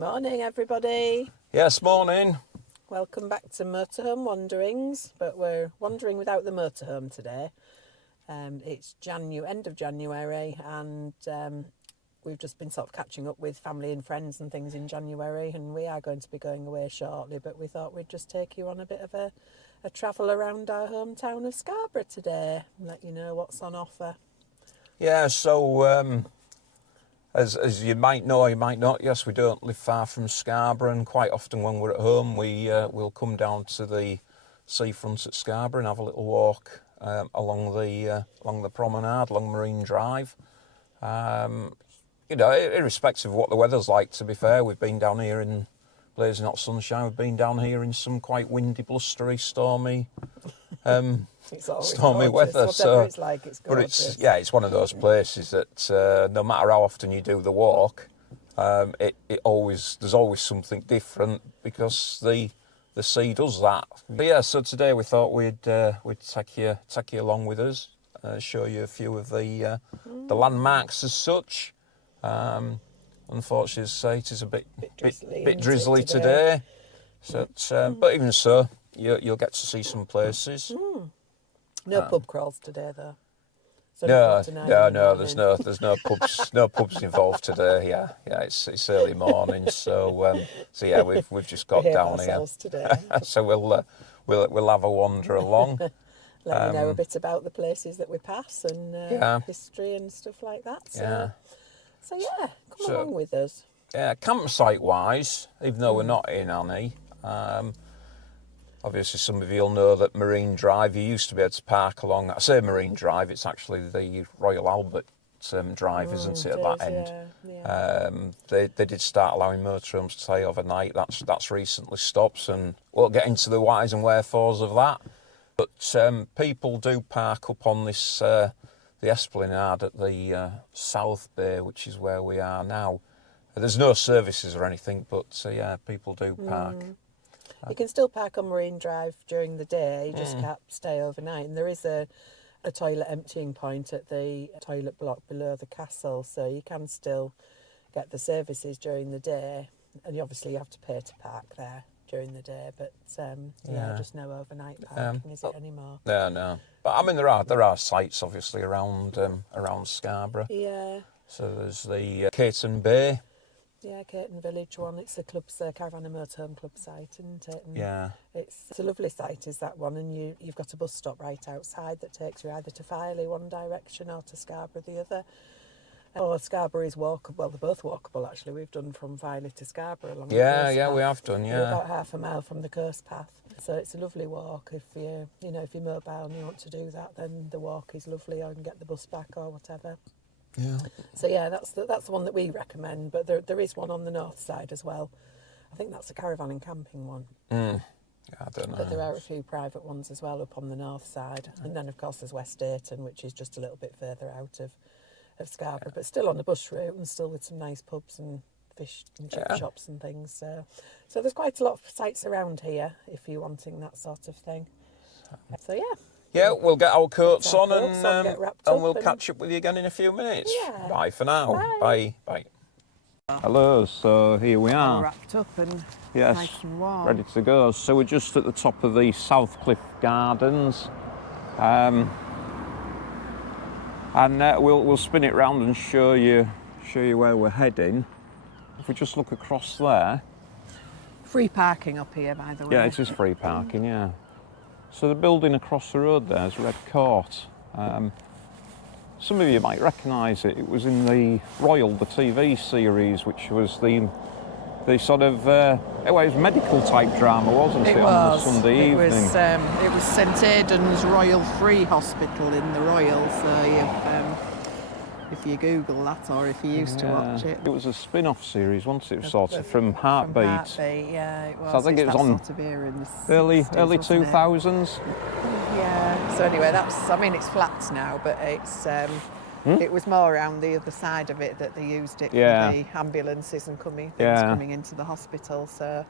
Morning, everybody. Yes, morning. Welcome back to Motorhome Wanderings, but we're wandering without the motorhome today. It's end of January, and we've just been sort of catching up with family and friends and things in January, and we are going to be going away shortly, but we thought we'd just take you on a bit of a travel around our hometown of Scarborough today and let you know what's on offer. Yeah, so as you might know or you might not, yes, we don't live far from Scarborough, and quite often when we're at home we'll come down to the seafront at Scarborough and have a little walk along the promenade, along Marine Drive. Irrespective of what the weather's like, to be fair, we've been down here in blazing hot sunshine, we've been down here in some quite windy, blustery, stormy stormy weather. Whatever it's like, it's gorgeous. But it's one of those places that no matter how often you do the walk, there's always something different because the sea does that. But yeah, so today we thought we'd take you along with us, show you a few of the landmarks as such. Unfortunately, it is a bit drizzly today. So, but even so, you'll get to see some places. No pub crawls today, though. So no. There's no pubs involved today. Yeah, it's early morning, so yeah, we've just got down here today. So we'll have a wander along. Let you know a bit about the places that we pass and history and stuff like that. So come along with us. Yeah, campsite wise, even though we're not in Annie, obviously some of you'll know that Marine Drive, you used to be able to park along. I say Marine Drive, it's actually the Royal Albert Drive, isn't it, at that end? Yeah. They did start allowing motorhomes to stay overnight. That's recently stopped, and we'll get into the whys and wherefores of that. But people do park up on this the Esplanade at the South Bay, which is where we are now. There's no services or anything, but people do park. You can still park on Marine Drive during the day, you just can't stay overnight. And there is a toilet emptying point at the toilet block below the castle, so you can still get the services during the day. And you obviously have to pay to park there during the day, but just no overnight parking, is it anymore? No. But I mean, there are sites obviously around Scarborough. Yeah. So there's the Caton Bay. Yeah, Caton Village one. It's the club's Caravan and Motorhome Club site, isn't it? And yeah. It's a lovely site, is that one, and you've got a bus stop right outside that takes you either to Filey one direction or to Scarborough the other. Or Scarborough is walkable. Well, they're both walkable actually. We've done from Filey to Scarborough along the coast path. We have done. We're about half a mile from the coast path, so it's a lovely walk. If you're mobile and you want to do that, then the walk is lovely, or you can get the bus back or whatever. Yeah. So that's the one that we recommend. But there is one on the north side as well. I think that's a caravan and camping one. Yeah, I don't know. But there are a few private ones as well up on the north side, and then of course there's West Ayton, which is just a little bit further out of Scarborough, but still on the bush route and still with some nice pubs and fish and chip shops and things. So there's quite a lot of sites around here if you're wanting that sort of thing. So yeah, we'll get our coats on get wrapped up we'll catch up with you again in a few minutes. Yeah. Bye for now. Bye. Bye. Hello, so here we are. All wrapped up and yes, nice and warm. Ready to go. So we're just at the top of the South Cliff Gardens. And we'll spin it round and show you where we're heading. If we just look across there. Free parking up here, by the way. Yeah, it is free parking, yeah. So the building across the road there is Red Court. Some of you might recognise it. It was in the Royal, the TV series, which was the sort of it was medical type drama, wasn't it? On the Sunday evening. It was St Aidan's Royal Free Hospital in the Royal. So if you Google that, or if you used to watch it, it was a spin-off series, wasn't it? It was sort of from Heartbeat. Yeah, it was. So I think it was on sort of era in the early 60s, 2000s. Yeah. So anyway, it's flats now, but it's. It was more around the other side of it that they used it for the ambulances and coming into the hospital. So,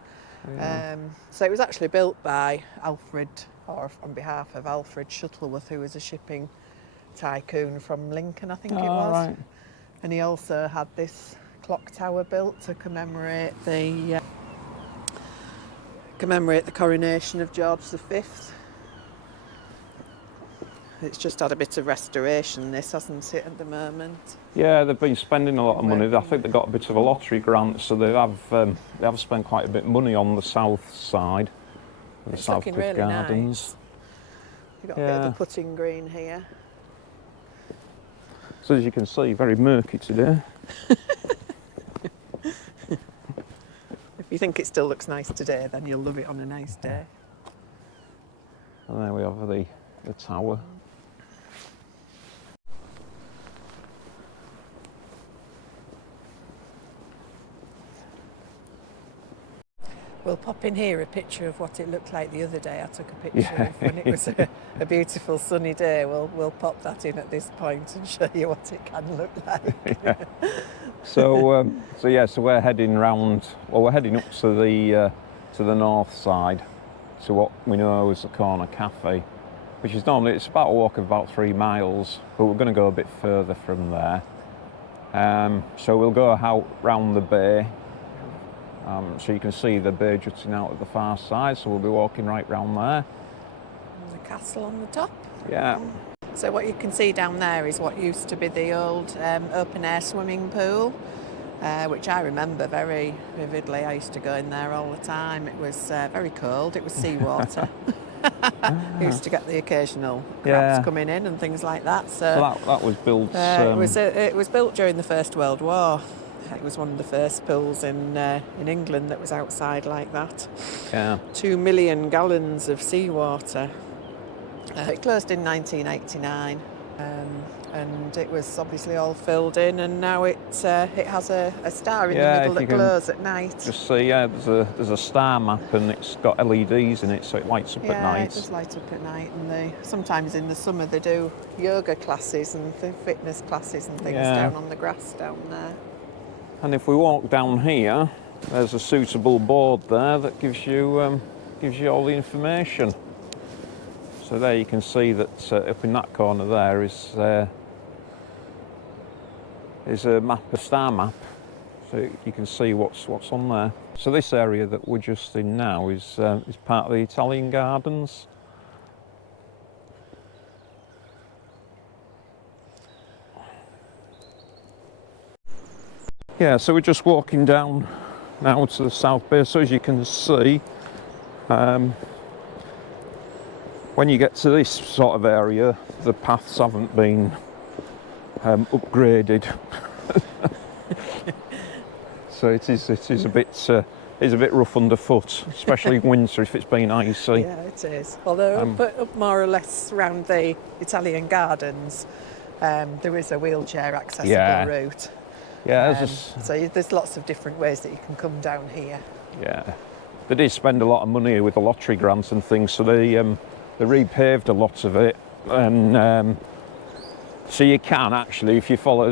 so it was actually built by Alfred, or on behalf of Alfred Shuttleworth, who was a shipping tycoon from Lincoln, I think it was. Right. And he also had this clock tower built to commemorate the coronation of George V. It's just had a bit of restoration, this, hasn't it, at the moment? Yeah, they've been spending a lot of money. I think they got a bit of a lottery grant, so they have spent quite a bit of money on the south side, the It's South looking Cliff really Gardens. nice. You've got a bit of a putting green here. So as you can see, very murky today. If you think it still looks nice today, then you'll love it on a nice day. And there we have the tower. We'll pop in here a picture of what it looked like the other day. I took a picture of when it was a beautiful sunny day. We'll pop that in at this point and show you what it can look like. Yeah. So we're heading round. Well, we're heading up to the north side, to what we know as the Corner Cafe, which is normally it's about a walk of about 3 miles, but we're going to go a bit further from there. So we'll go out round the bay. So you can see the bay jutting out at the far side, so we'll be walking right round there. And the castle on the top. Yeah. So what you can see down there is what used to be the old open-air swimming pool, which I remember very vividly. I used to go in there all the time. It was very cold. It was seawater. Used to get the occasional crabs coming in and things like that. So that was built... it was built during the First World War. It was one of the first pools in England that was outside like that. Yeah. 2 million gallons of seawater. It closed in 1989, and it was obviously all filled in, and now it has a star in the middle that glows at night. Just see, there's a star map, and it's got LEDs in it, so it lights up at night. Yeah, it does light up at night, and sometimes in the summer they do yoga classes and fitness classes and things down on the grass down there. And if we walk down here, there's a suitable board there that gives you all the information. So there you can see that up in that corner there is a map, a star map, so you can see what's on there. So this area that we're just in now is part of the Italian Gardens. Yeah, so we're just walking down now to the South Bay. So as you can see, when you get to this sort of area, the paths haven't been upgraded. So it is a bit rough underfoot, especially in winter if it's been icy. Yeah, it is. Although up more or less around the Italian Gardens, there is a wheelchair accessible route. Yeah, so there's lots of different ways that you can come down here. Yeah, they did spend a lot of money with the lottery grants and things, so they repaved a lot of it, and so you can actually, if you follow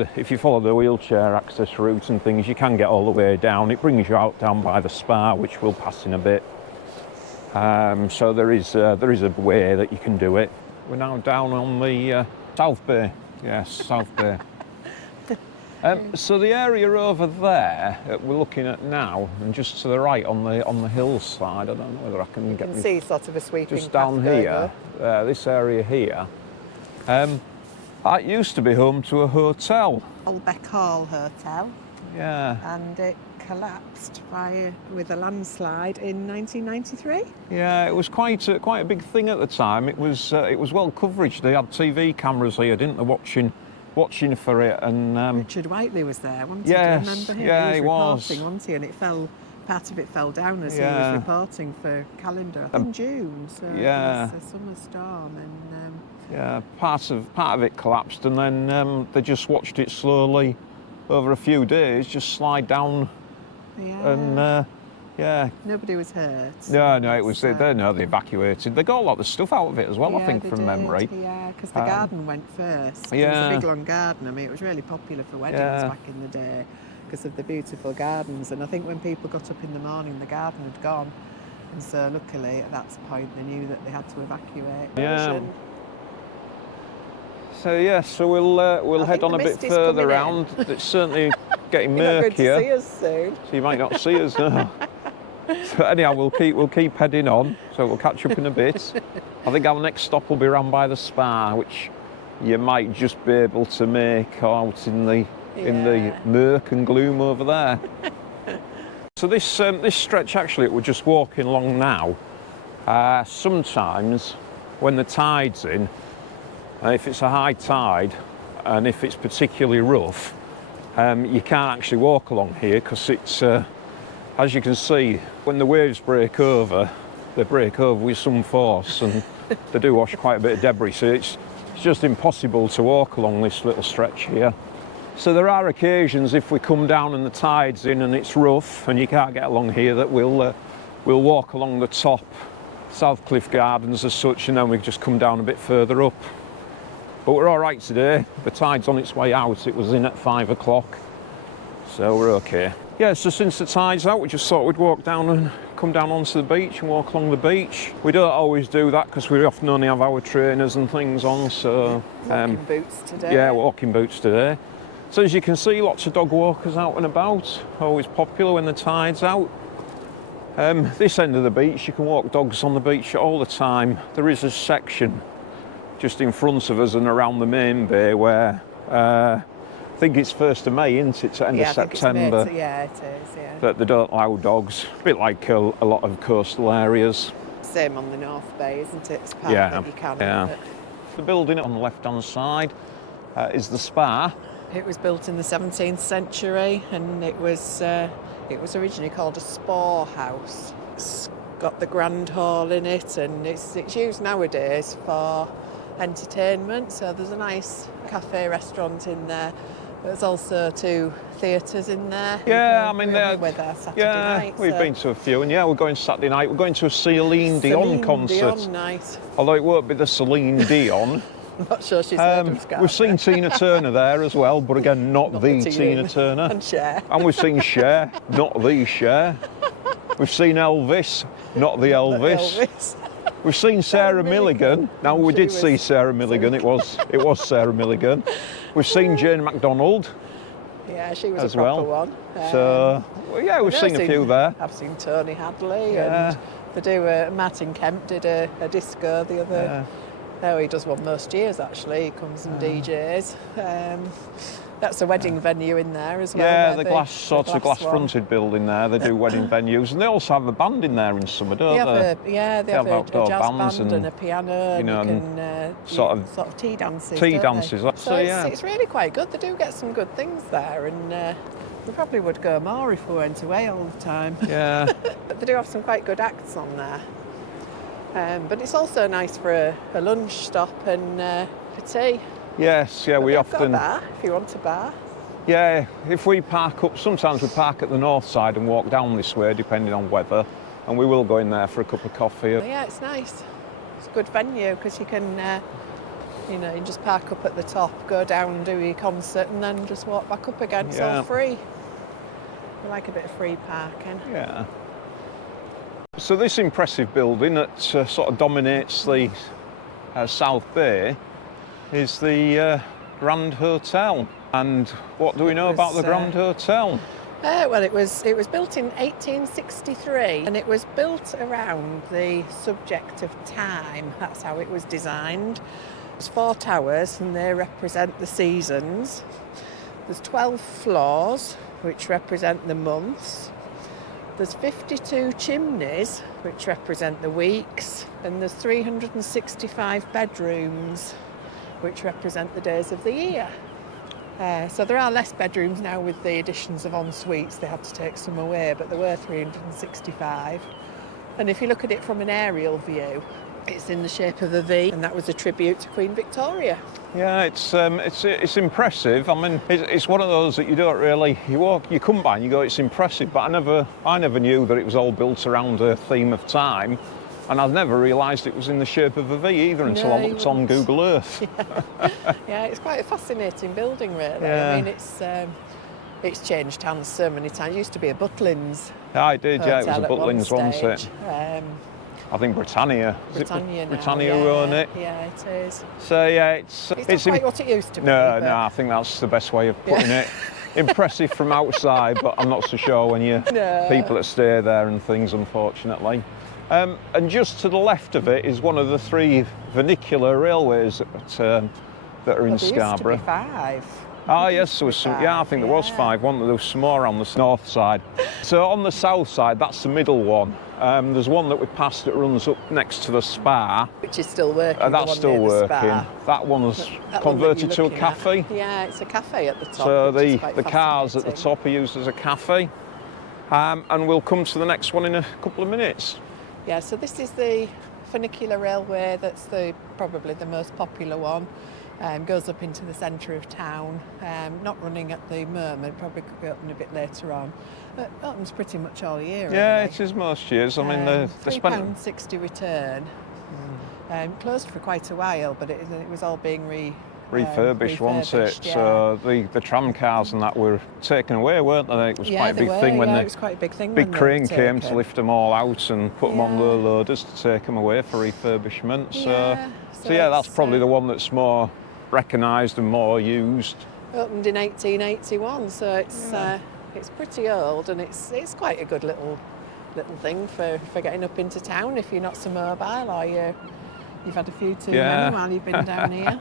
the wheelchair access route and things, you can get all the way down. It brings you out down by the spa, which we'll pass in a bit. So there is a way that you can do it. We're now down on the South Bay. Yes, South Bay. So the area over there that we're looking at now, and just to the right on the hillside, I don't know whether I can get. You can see sort of a sweeping just down here, this area here. That used to be home to a hotel. Holbeck Hall Hotel. Yeah. And it collapsed with a landslide in 1993. Yeah, it was quite a big thing at the time. It was well coverage. They had TV cameras here, didn't they, watching for it, and Richard Whiteley was there, wasn't he? Yes, Do you remember him? yeah, he was reporting, was. wasn't he? And part of it fell down as he was reporting for Calendar, I think in June. So it was a summer storm, and yeah, part of it collapsed, and then they just watched it slowly over a few days just slide down, and nobody was hurt. No, it was they evacuated. They got a lot of stuff out of it as well, I think, from memory. Yeah, because the garden went first. Yeah. It was a big long garden. I mean, it was really popular for weddings back in the day because of the beautiful gardens. And I think when people got up in the morning, the garden had gone. And so luckily at that point they knew that they had to evacuate. Yeah. So we'll head on a bit further round. It's certainly getting You're not going to murkier. see us soon. So you might not see us now. So anyhow, we'll keep heading on. So we'll catch up in a bit. I think our next stop will be around by the spa, which you might just be able to make out in the murk and gloom over there. So this stretch actually, we're just walking along now. Sometimes when the tide's in, if it's a high tide and if it's particularly rough, you can't actually walk along here because it's, as you can see, when the waves break over, they break over with some force and they do wash quite a bit of debris. So it's just impossible to walk along this little stretch here. So there are occasions if we come down and the tide's in and it's rough and you can't get along here that we'll walk along the top South Cliff Gardens as such, and then we just come down a bit further up. But we're all right today. The tide's on its way out. It was in at 5 o'clock, so we're okay. Yeah, so since the tide's out, we just thought we'd walk down and come down onto the beach and walk along the beach. We don't always do that because we often only have our trainers and things on, so... walking boots today. Yeah, walking boots today. So as you can see, lots of dog walkers out and about, always popular when the tide's out. This end of the beach, you can walk dogs on the beach all the time. There is a section just in front of us and around the main bay where I think it's 1st of May, isn't it, to end of September? Yeah, it is, yeah. That they don't allow dogs, a bit like a lot of coastal areas. Same on the North Bay, isn't it? It's part that you can. Yeah. The building on the left-hand side is the spa. It was built in the 17th century and it was originally called a spa house. It's got the grand hall in it and it's used nowadays for entertainment. So there's a nice cafe restaurant in there. There's also 2 theatres in there. Yeah, I mean, we're there Saturday night. We've been to a few, and we're going Saturday night. We're going to a Celine Dion concert. Dion night. Although it won't be the Celine Dion. I'm not sure she's heard of Scarborough. We've seen Tina Turner there as well, but again, not the Tina Turner. And Cher. And we've seen Cher, not the Cher. We've seen Elvis, not the Elvis. We've seen Sarah Milligan. Now we did see Sarah Milligan. It was Sarah Milligan. We've seen Jane MacDonald. Yeah, she was as a proper well. one. So we've seen a few there. I've seen Tony Hadley and they do. Martin Kemp did a disco the other. Yeah. Oh, he does one most years actually. He comes and DJs. That's a wedding venue in there as well. Yeah, the glass-fronted building there. They do wedding venues, and they also have a band in there in summer, don't they? They have a outdoor jazz bands band and a piano. You know, and sort of tea dances. Tea dances. So it's really quite good. They do get some good things there, and we probably would go more if we went away all the time. Yeah. But they do have some quite good acts on there. But it's also nice for a lunch stop and for tea. Yes, yeah, we often... got a bar, if you want a bar. Yeah, if we park up, sometimes we park at the north side and walk down this way, depending on weather, and we will go in there for a cup of coffee. Yeah, it's nice. It's a good venue because you can, you just park up at the top, go down, do your concert, and then just walk back up again. It's all free. We like a bit of free parking. Yeah. So this impressive building that sort of dominates the South Bay is the Grand Hotel. And what do we know about the Grand Hotel? Well, it was built in 1863 and it was built around the subject of time. That's how it was designed. There's 4 towers and they represent the seasons. There's 12 floors which represent the months. There's 52 chimneys which represent the weeks, and there's 365 bedrooms which represent the days of the year. So there are less bedrooms now with the additions of en-suites. They had to take some away, but there were 365. And if you look at it from an aerial view, it's in the shape of a V, and that was a tribute to Queen Victoria. Yeah, it's impressive. I mean, it's one of those that you don't really, you come by and you go, it's impressive, but I never knew that it was all built around a theme of time. And I've never realised it was in the shape of a V either until I looked on Google Earth. Yeah, it's quite a fascinating building, really. Yeah. I mean, it's changed hands so many times. It used to be a Butlins. Yeah, it did. Yeah, it was a Butlins, wasn't it? I think Britannia. Britannia who own it. Yeah, it is. So yeah, it's not quite what it used to be. No, I think that's the best way of putting it. impressive from outside, but I'm not so sure when you people that stay there and things, unfortunately. And just to the left of it is one of the 3 vernacular railways that are in Scarborough. Used to be 5. Ah, yes, there was some. Yeah, I think there was 5. There was some more on the north side. So on the south side, that's the middle one. There's one that we passed that runs up next to the spa. Which is still working. That's still working. That one's converted to a cafe. Yeah, it's a cafe at the top. So the cars at the top are used as a cafe. And we'll come to the next one in a couple of minutes. Yeah, so this is the funicular railway. That's probably the most popular one. Goes up into the centre of town. Not running at the moment, probably could be open a bit later on. But opens pretty much all year. Yeah, really. it is most years. I mean, they spent £3.60 return. Closed for quite a while, but it was all being refurbished, wasn't it? Yeah. So the tram cars and that were taken away, weren't they? It was quite a big thing when it was quite a big thing. Big crane came to lift them all out and put them on low loaders to take them away for refurbishment. So yeah, that's probably the one that's more recognised and more used. Opened in 1881, so it's pretty old, and it's quite a good little thing for getting up into town if you're not so mobile or you've had a few too many while you've been down here.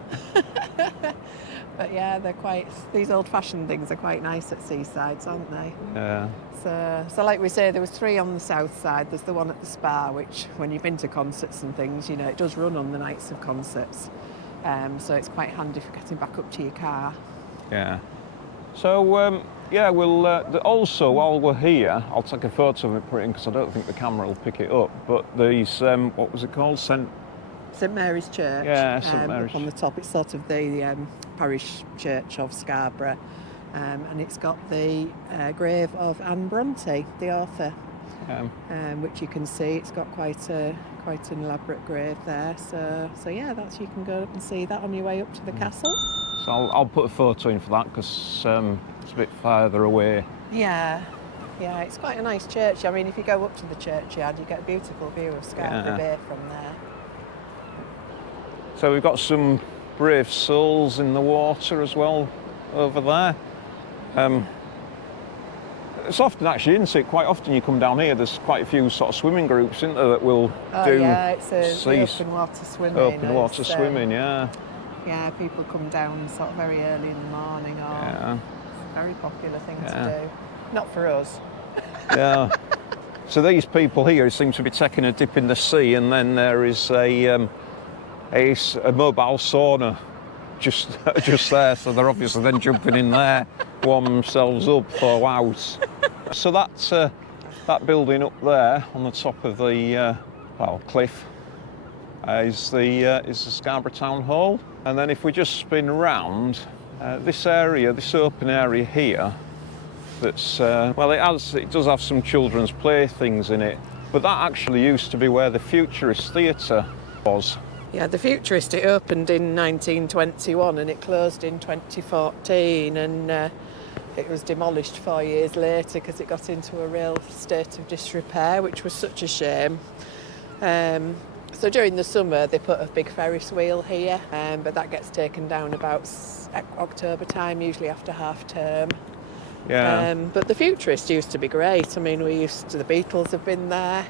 But yeah, these old-fashioned things are quite nice at seasides, aren't they? Yeah. So like we say, there was 3 on the south side. There's the one at the spa, which when you've been to concerts and things, it does run on the nights of concerts. So it's quite handy for getting back up to your car. Yeah. So we'll also while we're here, I'll take a photo of it, put it in because I don't think the camera will pick it up. But these, what was it called? St Mary's Church. Yeah, St Mary's. Up on the top, it's sort of the parish church of Scarborough, and it's got the grave of Anne Bronte, the author, which you can see. It's got quite an elaborate grave there. So yeah, you can go up and see that on your way up to the castle. So I'll put a photo in for that because it's a bit further away. Yeah, it's quite a nice church. I mean, if you go up to the churchyard, you get a beautiful view of Scarborough Bay from there. So we've got some brave souls in the water as well over there. It's often actually, isn't it? Quite often you come down here, there's quite a few sort of swimming groups, isn't there, that will do... Yeah, it's the open water swimming. Open water swimming, yeah. Yeah, people come down sort of very early in the morning. It's a very popular thing to do. Not for us. Yeah. So these people here seem to be taking a dip in the sea, and then there is a mobile sauna just there, so they're obviously then jumping in there, warm themselves up for hours. So that's that building up there on the top of the cliff is the Scarborough Town Hall. And then if we just spin round, this open area here, that's it does have some children's playthings in it, but that actually used to be where the Futurist Theatre was. Yeah, the Futurist, it opened in 1921 and it closed in 2014, and it was demolished 4 years later because it got into a real state of disrepair, which was such a shame. So during the summer they put a big Ferris wheel here, but that gets taken down about October time, usually after half term. Yeah. But the Futurist used to be great. I mean, the Beatles have been there.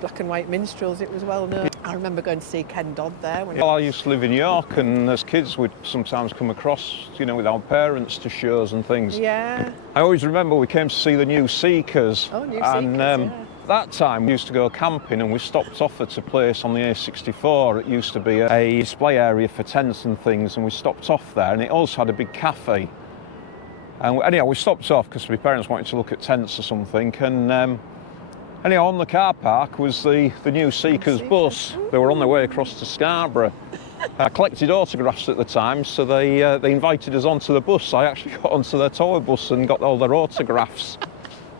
Black and white minstrels, it was well known. I remember going to see Ken Dodd there. I used to live in York, and as kids we'd sometimes come across, with our parents to shows and things. Yeah. I always remember we came to see the New Seekers. Oh, New Seekers, That time we used to go camping, and we stopped off at a place on the A64. It used to be a display area for tents and things, and we stopped off there, and it also had a big cafe. And anyhow, we stopped off because my parents wanted to look at tents or something, and anyhow, on the car park was the New Seekers bus. They were on their way across to Scarborough. I collected autographs at the time, so they invited us onto the bus. I actually got onto their tour bus and got all their autographs.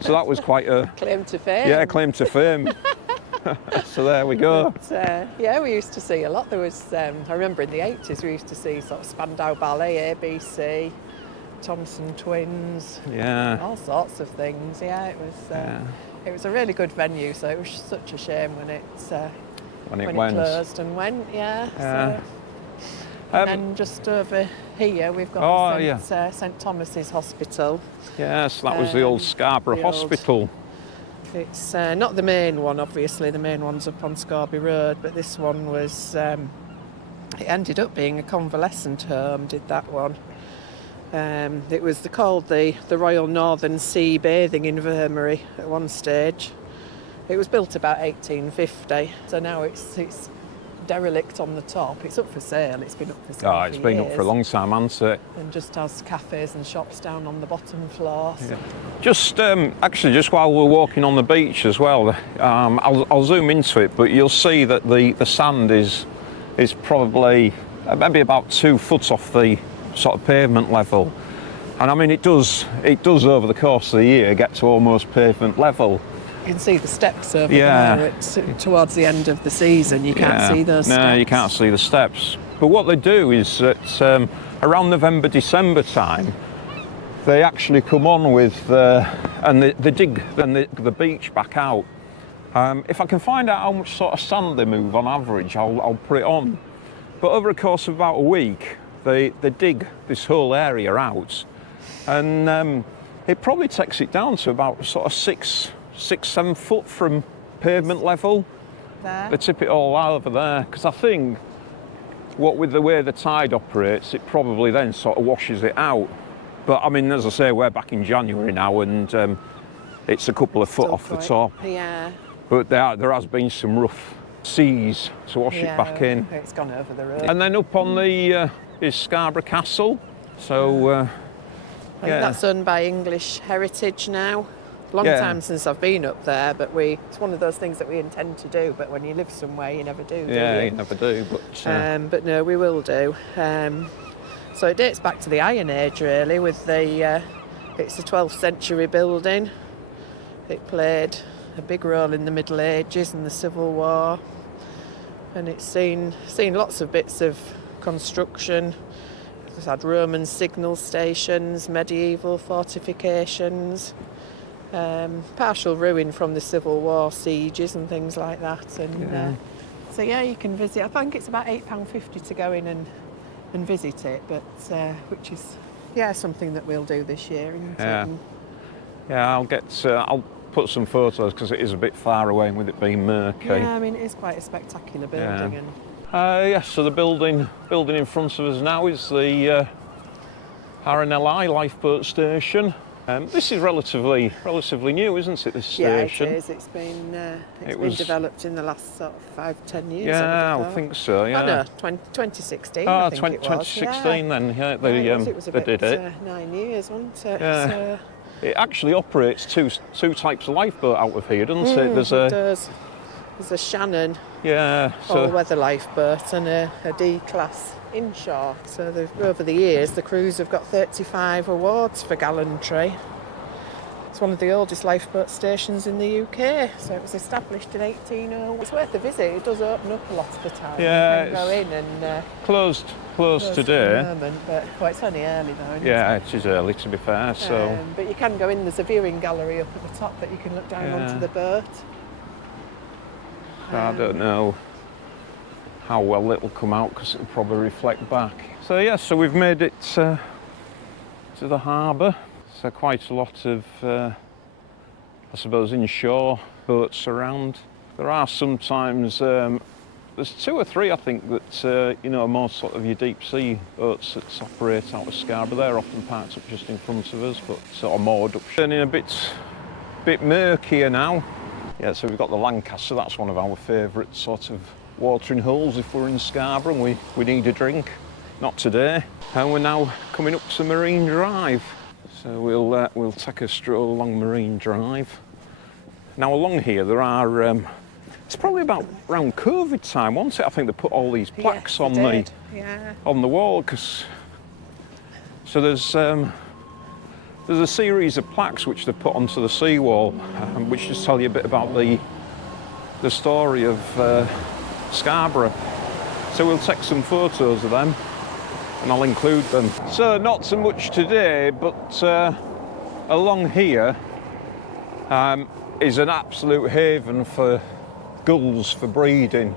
So that was quite a... Claim to fame. Yeah, claim to fame. So there we go. But, we used to see a lot. There was, I remember in the 80s we used to see sort of Spandau Ballet, ABC, Thompson Twins, all sorts of things. Yeah, it was... It was a really good venue, so it was such a shame when it went. closed and went. Yeah. So. And then just over here we've got St Thomas's Hospital. Yes, that was the old Scarborough Hospital. It's not the main one, obviously. The main one's up on Scarborough Road, but this one was. It ended up being a convalescent home. Did that one? It was called the Royal Northern Sea Bathing Infirmary at one stage. It was built about 1850, so now it's derelict on the top. It's up for sale. It's been up for sale. It's been up for a long time, hasn't it? And just has cafes and shops down on the bottom floor. So. Yeah. Just actually, just while we're walking on the beach as well, I'll zoom into it, but you'll see that the sand is probably maybe about 2 foot off the sort of pavement level, and I mean it does over the course of the year get to almost pavement level. You can see the steps over there. Towards the end of the season, you can't see those steps. No, you can't see the steps. But what they do is that around November, December time, they actually come on with and they dig the beach back out. If I can find out how much sort of sand they move on average, I'll put it on. But over the course of about a week, they dig this whole area out, and it probably takes it down to about sort of 6-7 foot from pavement level. There. They tip it all over there, because I think with the way the tide operates, it probably then sort of washes it out. But I mean, as I say, we're back in January now, and it's a couple of foot off the top. Yeah. But there has been some rough seas to wash it back in. It's gone over the road. And then up on the is Scarborough Castle. So I think that's owned by English Heritage now. Long time since I've been up there, but it's one of those things that we intend to do, but when you live somewhere you never do, you never do. But no, we will do. So it dates back to the Iron Age, really, with it's a 12th century building. It played a big role in the Middle Ages and the Civil War, and it's seen lots of bits of construction. It's had Roman signal stations, medieval fortifications, partial ruin from the Civil War sieges and things like that. And so you can visit. I think it's about £8.50 to go in and visit it, but which is something that we'll do this year. I'll put some photos, because it is a bit far away with it being murky. Yeah, I mean it is quite a spectacular building. So the building in front of us now is the Harbour lifeboat station. This is relatively new, isn't it, this station? Yeah, it is. It's been developed in the last sort of 5-10 years. Yeah, I think so, yeah. Oh, no, 2016, I think think it was. 2016 then, it was they did it. 9 years, wasn't it? Yeah. So, it actually operates two types of lifeboat out of here, doesn't it? It does. There's a Shannon all-weather lifeboat and a D-class inshore. So over the years, the crews have got 35 awards for gallantry. It's one of the oldest lifeboat stations in the UK. So it was established in 1801. It's worth a visit. It does open up a lot of the time. Yeah, you can go in and closed today. For the moment, but it's only early though. Isn't it is early, to be fair. So, but you can go in. There's a viewing gallery up at the top that you can look down onto the boat. I don't know how well it'll come out, because it'll probably reflect back. So we've made it to the harbour. So quite a lot of, I suppose, inshore boats around. There are sometimes, there's 2 or 3 I think that, more sort of your deep sea boats that operate out of Scarborough. They're often parked up just in front of us, but sort of moored up. Turning a bit murkier now. Yeah, so we've got the Lancaster. That's one of our favourite sort of watering holes if we're in Scarborough and we need a drink. Not today. And we're now coming up to Marine Drive. So we'll take a stroll along Marine Drive. Now along here there are, it's probably about around COVID time, wasn't it? I think they put all these plaques on the wall. So there's a series of plaques which they put onto the seawall, which just tell you a bit about the story of Scarborough. So we'll take some photos of them and I'll include them. So not so much today, but along here is an absolute haven for gulls for breeding.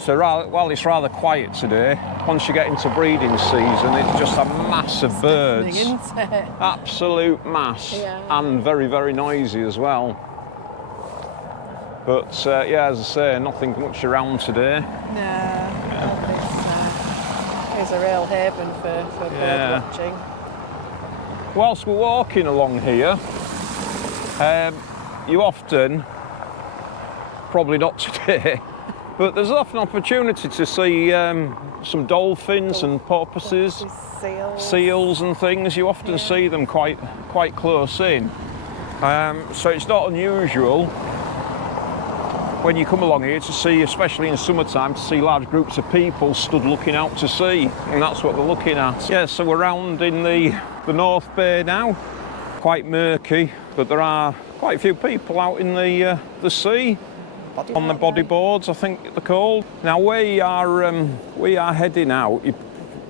So while it's rather quiet today, once you get into breeding season, it's just a mass of birds. Isn't it? Absolute mass. Yeah. And very, very noisy as well. But yeah, as I say, nothing much around today. No, it's a real haven for bird watching. Whilst we're walking along here, you often, probably not today, but there's often opportunity to see some dolphins and porpoises, seals and things. You often see them quite close in. So it's not unusual when you come along here to see, especially in summertime, to see large groups of people stood looking out to sea, and that's what they're looking at. Yeah, so we're round in the North Bay now. Quite murky, but there are quite a few people out in the sea. On the bodyboards, I think they're called. Now we are heading out. You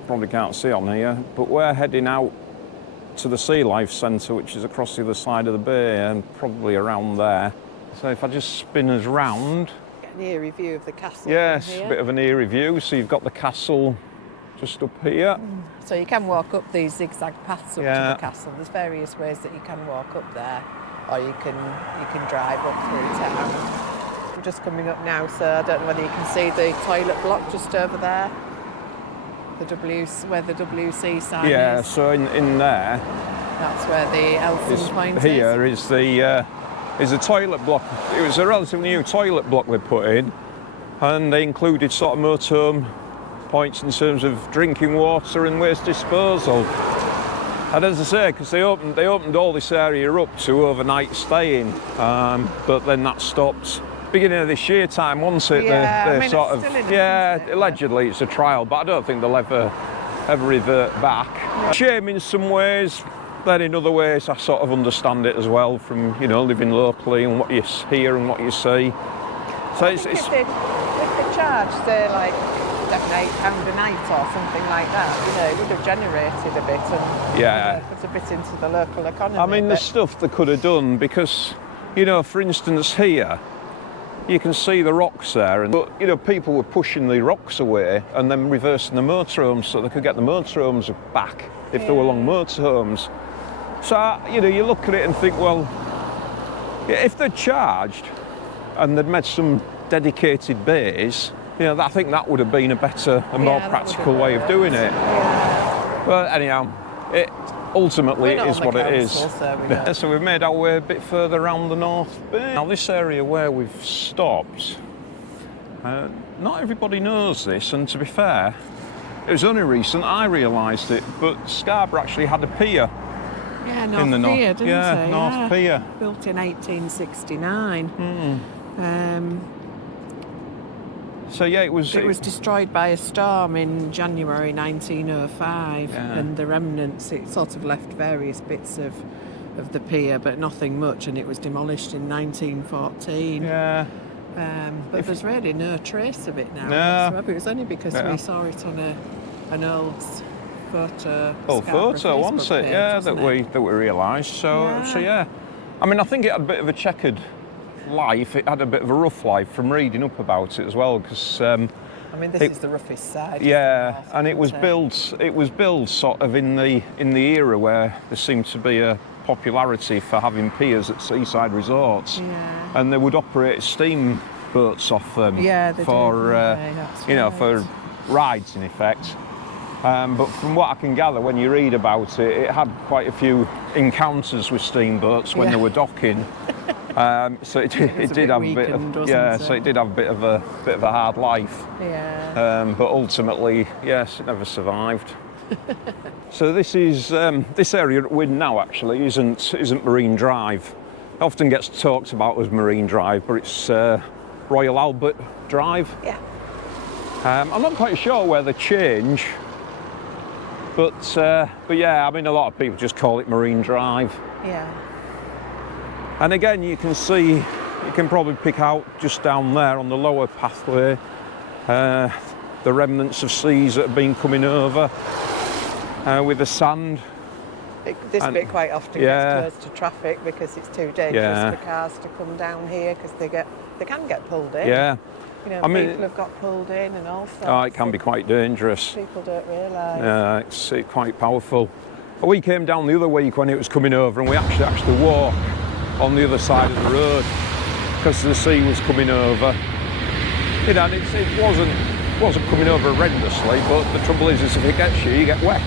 probably can't see on here, but we're heading out to the Sea Life Centre, which is across the other side of the bay and probably around there. So if I just spin us round, get an eerie view of the castle. Yes, a bit of an eerie view. So you've got the castle just up here. So you can walk up these zigzag paths up to the castle. There's various ways that you can walk up there, or you can drive up through town. We're just coming up now, so I don't know whether you can see the toilet block just over there. Where the WC sign is. Yeah, so in there. That's where the Elson point is. Here is a toilet block. It was a relatively new toilet block they put in, and they included sort of motorhome points in terms of drinking water and waste disposal. And as I say, because they opened all this area up to overnight staying, but then that stopped. Beginning of this year time, wasn't it? Yeah, they sort of, allegedly it's a trial, but I don't think they'll ever revert back. Yeah. Shame in some ways, then in other ways I sort of understand it as well from, living locally and what you hear and what you see. So if they charge, say, like £7, £8 a night or something like that, it would have generated a bit and put a bit into the local economy. I mean, there's stuff they could have done because, for instance here, you can see the rocks there, but people were pushing the rocks away and then reversing the motorhomes so they could get the motorhomes back if they were long motorhomes. So you look at it and think, well, if they'd charged and they'd made some dedicated bays, I think that would have been a better and more practical way of doing it. Yeah. But anyhow, ultimately it is what it is. So we've made our way a bit further around the North Bay. Now this area where we've stopped, not everybody knows this, and to be fair, it was only recent I realised it, but Scarborough actually had a pier. Yeah, North Pier, didn't it? North Pier. Built in 1869. So yeah, it was destroyed by a storm in January 1905, and the remnants, it sort of left various bits of the pier, but nothing much, and it was demolished in 1914. Yeah. But there's really no trace of it now. No. So it was only because we saw it on an old photo. Photo, wasn't it? That we realised. So yeah. I mean, I think it had a bit of a checkered life. It had a bit of a rough life from reading up about it as well, because this is the roughest side. Yeah, and it was built sort of in the era where there seemed to be a popularity for having piers at seaside resorts, and they would operate steam boats off them for for rides in effect. But from what I can gather, when you read about it, it had quite a few encounters with steamboats when they were docking. So it did have a bit of so it did have a bit of a hard life. Yeah. But ultimately, yes, it never survived. So this is this area we're in now actually isn't Marine Drive. It often gets talked about as Marine Drive, but it's Royal Albert Drive. Yeah. I'm not quite sure where they change, but yeah, I mean a lot of people just call it Marine Drive. Yeah. And again, you can probably pick out just down there on the lower pathway the remnants of seas that have been coming over with the sand. This bit quite often gets closed to traffic because it's too dangerous for cars to come down here because they can get pulled in. Yeah, You know, I mean, people have got pulled in and all sorts. oh, it can be quite dangerous. People don't realise. Yeah, it's quite powerful. We came down the other week when it was coming over, and we actually had to walk on the other side of the road because the sea was coming over. You know, and it wasn't coming over horrendously, but the trouble is if it gets you, you get wet.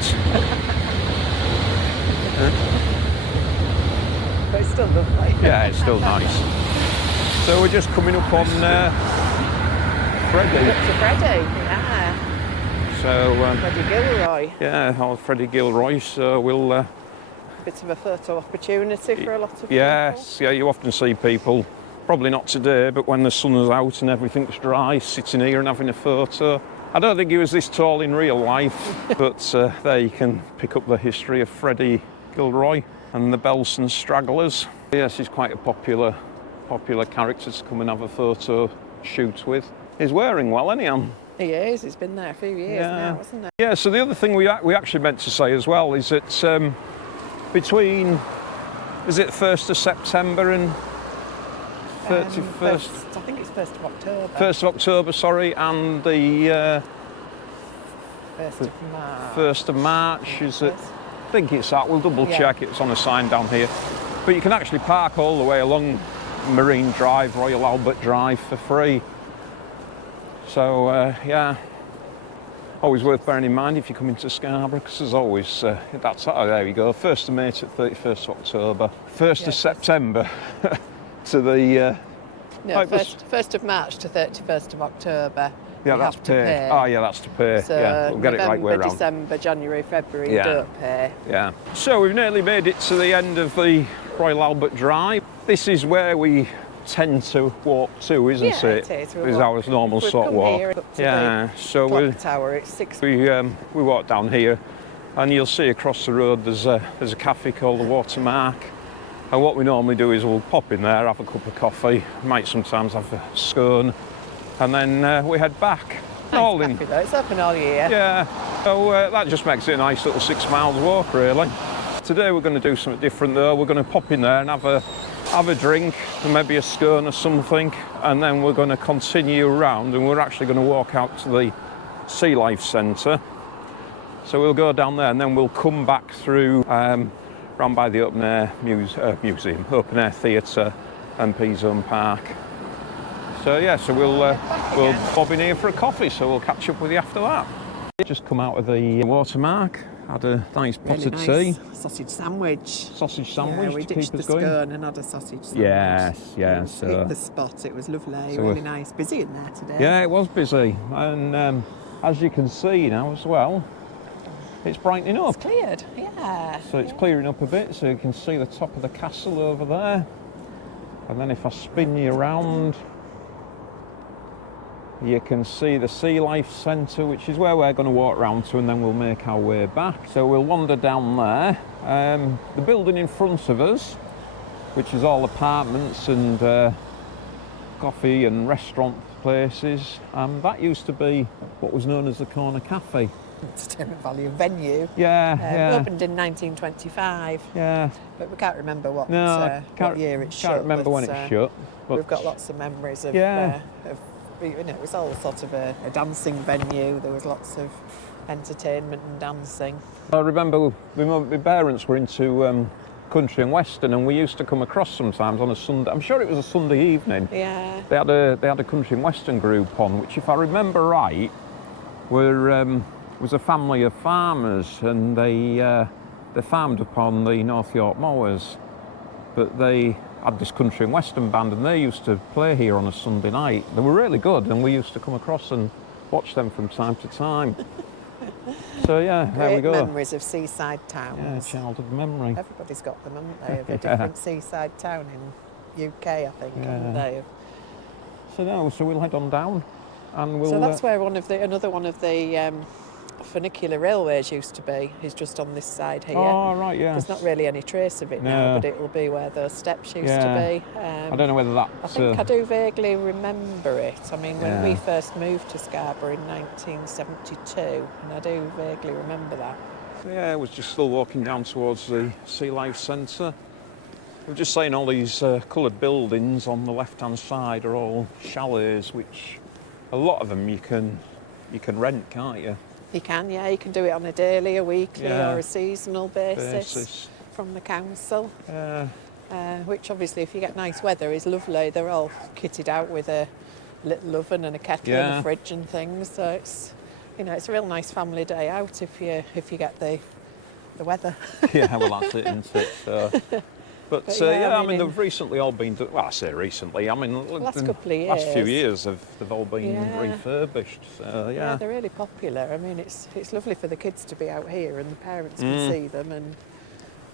But it's still lovely. Yeah, it's still nice. So we're just coming up on Freddie. Up to Freddie, yeah. So Freddie Gilroy. yeah, old Freddie Gilroy. So we'll. Bit of a photo opportunity for a lot of people. Yes, yeah. You often see people, probably not today, but when the sun is out and everything's dry, sitting here and having a photo. I don't think he was this tall in real life, but there you can pick up the history of Freddie Gilroy and the Belson Stragglers. Yes, he's quite a popular character to come and have a photo shoot with. He's wearing well, anyhow. He is. He's been there a few years now, hasn't it? Yeah. So the other thing we actually meant to say as well is that between, is it 1st of September and 31st? I think it's 1st of October. 1st of October, sorry, and the 1st of March. 1st of March is it? I think it's that. We'll double check. It's on a sign down here. But you can actually park all the way along Marine Drive, Royal Albert Drive for free. So yeah, always worth bearing in mind if you come into Scarborough, because there's always that's there you go. 1st of May to 31st of October, 1st of September to the no, 1st of March to 31st of October. Yeah, that's pay. Oh, yeah, that's to pay. So yeah, we'll get November, it right way around. December, January, February, you don't pay. Yeah. So we've nearly made it to the end of the Royal Albert Drive. This is where we tend to walk to, isn't it? Yeah, it is. It's our normal sort of walk. Yeah. So clock tower. It's 6. we walk down here, and you'll see across the road there's a cafe called the Watermark. And what we normally do is we'll pop in there, have a cup of coffee, might sometimes have a scone, and then we head back. Nice cafe though. It's open all year. Yeah, so that just makes it a nice little 6 miles walk, really. Today we're going to do something different though. We're going to pop in there and have a drink and maybe a scone or something, and then we're going to continue around, and we're actually going to walk out to the Sea Life Centre. So we'll go down there and then we'll come back through round by the open air museum, open air theatre and Peasholm Park. So yeah, so we'll bob in here for a coffee, so we'll catch up with you after that. Just come out of the Watermark, had a nice pot of tea. Sausage sandwich. Sausage sandwich we to ditched keep us the going. scone and had a sausage sandwich. Yes, yes. Hit the spot, it was lovely, really nice. Busy in there today. Yeah, it was busy, and as you can see now as well, it's brightening up. It's cleared, yeah. So it's clearing up a bit, so you can see the top of the castle over there. And then if I spin you around, you can see the Sea Life Centre, which is where we're going to walk round to, and then we'll make our way back. So we'll wander down there. The building in front of us, which is all apartments and coffee and restaurant places, that used to be what was known as the Corner Cafe. Entertainment value venue. Yeah. Opened in 1925. Yeah. But we can't remember what year it shut. Can't remember when it shut. But we've got lots of memories of, it was all sort of a dancing venue. There was lots of entertainment and dancing. I remember my parents were into country and western, and we used to come across sometimes on a Sunday. I'm sure it was a Sunday evening. Yeah. They had a country and western group on, which, if I remember right, was a family of farmers, and they farmed upon the North York Moors, but they had this country and western band, and they used to play here on a Sunday night. They were really good, and we used to come across and watch them from time to time. So yeah, there we go. Great memories of seaside towns. Yeah, childhood memory. Everybody's got them, haven't they? Of a different seaside town in UK, I think, haven't they? So we'll head on down, and we'll. So that's where another one of the funicular railways used to be. Is just on this side here. Oh right, yeah. There's not really any trace of it now, but it will be where those steps used to be. I don't know whether that's. I think I do vaguely remember it. I mean, when we first moved to Scarborough in 1972, and I do vaguely remember that. Yeah, I was just still walking down towards the Sea Life Centre. We're just saying all these coloured buildings on the left-hand side are all chalets, which a lot of them you can rent, can't you? You can, yeah. You can do it on a daily, a weekly, Yeah. or a seasonal basis from the council. Yeah. Which obviously, if you get nice weather, is lovely. They're all kitted out with a little oven and a kettle and a fridge and things. So it's, it's a real nice family day out if you get the weather. Yeah, well that's it, isn't it? So, but yeah, I mean they've recently all been. Well, I say recently. I mean the last couple of years. Last few years, they've all been refurbished. So yeah, they're really popular. I mean, it's lovely for the kids to be out here and the parents can see them and.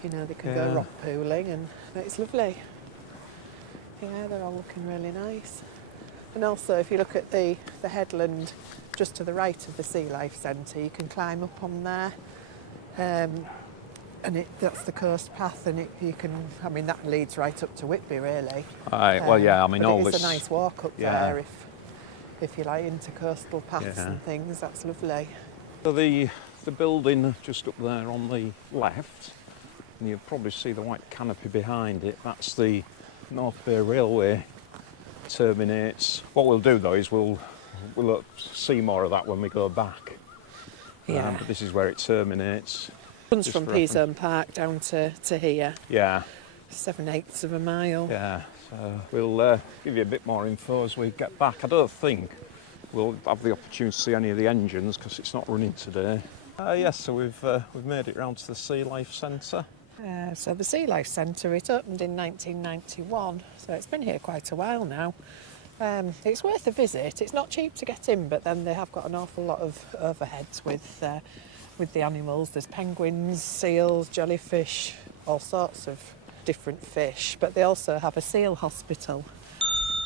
They can go rock pooling and it's lovely. Yeah, they're all looking really nice. And also, if you look at the headland just to the right of the Sea Life Centre, you can climb up on there. And that's the coast path, and that leads right up to Whitby, really. Right, well, yeah, I mean, all it's this... a nice walk up there if you like into coastal paths and things. That's lovely. So the building just up there on the left, and you'll probably see the white canopy behind it. That's the North Bay Railway terminates. What we'll do though is we'll see more of that when we go back. Yeah. But this is where it terminates. Runs from Peasholm Park down to here. Yeah. 7/8 of a mile. Yeah. So we'll give you a bit more info as we get back. I don't think we'll have the opportunity to see any of the engines because it's not running today. Yes, so we've made it round to the Sea Life Centre. So the Sea Life Centre, it opened in 1991, so it's been here quite a while now. It's worth a visit. It's not cheap to get in, but then they have got an awful lot of overheads with the animals. There's penguins, seals, jellyfish, all sorts of different fish, but they also have a seal hospital.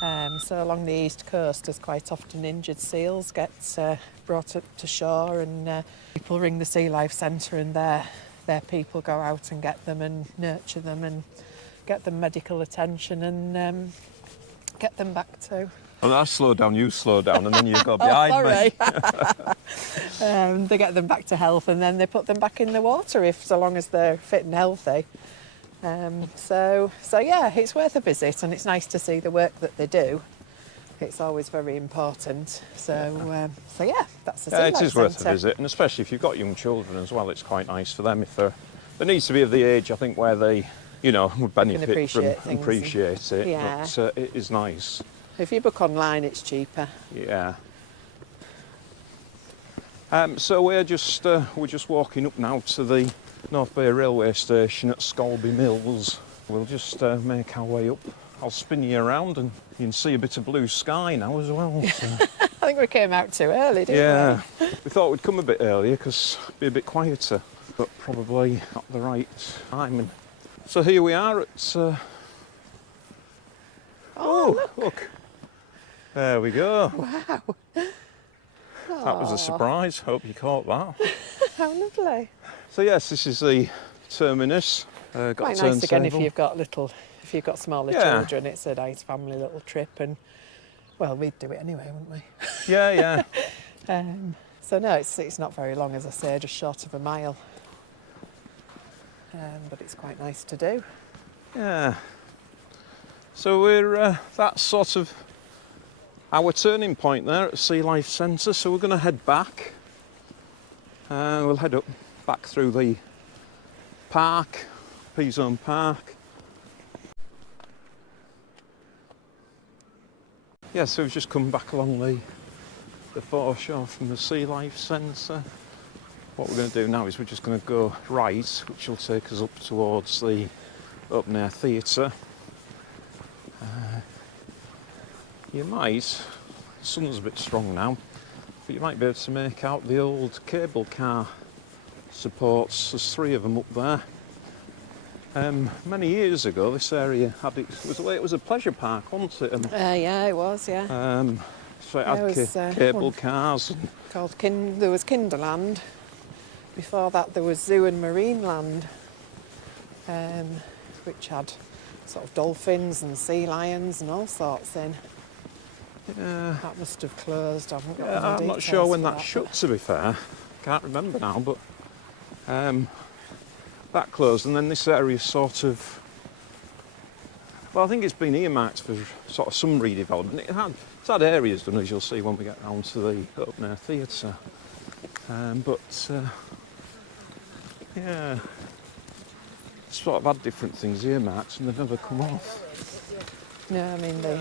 So along the east coast, there's quite often injured seals get brought up to shore, and people ring the Sea Life Centre, and their people go out and get them and nurture them and get them medical attention and get them back to... Well, I slow down, you slow down, and then you go behind me. They get them back to health, and then they put them back in the water so long as they're fit and healthy. So yeah, it's worth a visit, and it's nice to see the work that they do. It's always very important. So yeah, that's the Sea Life it is worth Centre. a visit, and especially if you've got young children as well, it's quite nice for them. If they needs to be of the age, I think, where they, would benefit from appreciate it. Yeah. But it is nice. If you book online, it's cheaper. Yeah. So we're just walking up now to the North Bay Railway Station at Scarborough Mills. We'll just make our way up. I'll spin you around and you can see a bit of blue sky now as well. So. I think we came out too early, didn't we? We thought we'd come a bit earlier because it'd be a bit quieter, but probably not the right time. So here we are at... Oh, look. There we go. Wow. That was a surprise. Hope you caught that. How lovely. So yes, this is the terminus. Got quite nice again if you've got smaller children. It's a nice family little trip, and well, we'd do it anyway, wouldn't we? Yeah. So no, it's not very long, as I say, just short of a mile. But it's quite nice to do. Yeah. So we're that's sort of our turning point there at Sea Life Centre. So we're going to head back. We'll head up back through the park, Peasholm Park. Yeah, so we've just come back along the foreshore from the Sea Life Centre. What we're going to do now is we're just going to go right, which will take us up towards the open air theatre. You might, the sun's a bit strong now, but you might be able to make out the old cable car supports. There's 3 of them up there. Many years ago, this area had it was a pleasure park, wasn't it? Yeah, it was. Yeah. So it had cable cars. There was Kinderland. Before that, there was Zoo and Marine Land, which had sort of dolphins and sea lions and all sorts in. Yeah. That must have closed. I haven't got any I'm not details sure when for that shut, to be fair. Can't remember now, but that closed, and then this area sort of Well, I think it's been earmarked for sort of some redevelopment. It's had areas done, as you'll see when we get round to the open air theatre. Yeah, sort of had different things earmarked and they've never come off. No, I mean the